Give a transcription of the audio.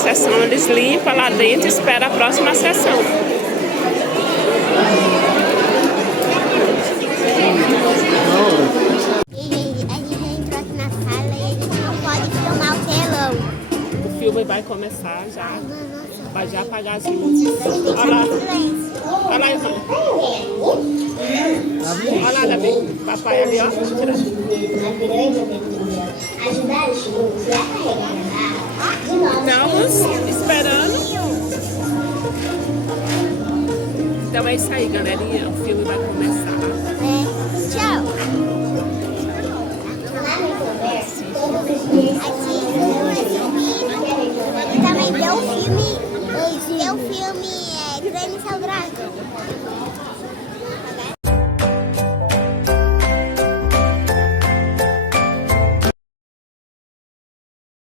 sessão, eles limpam lá dentro e esperam a próxima sessão. O filme vai começar já. Vai já apagar as luzes. Olha lá. Olha lá, Ivan. Olha lá, Davi. Papai ali, ó. Estamos esperando. Então é isso aí, galerinha. O filme vai começar. Tchau. Também deu o filme Creme Salgado.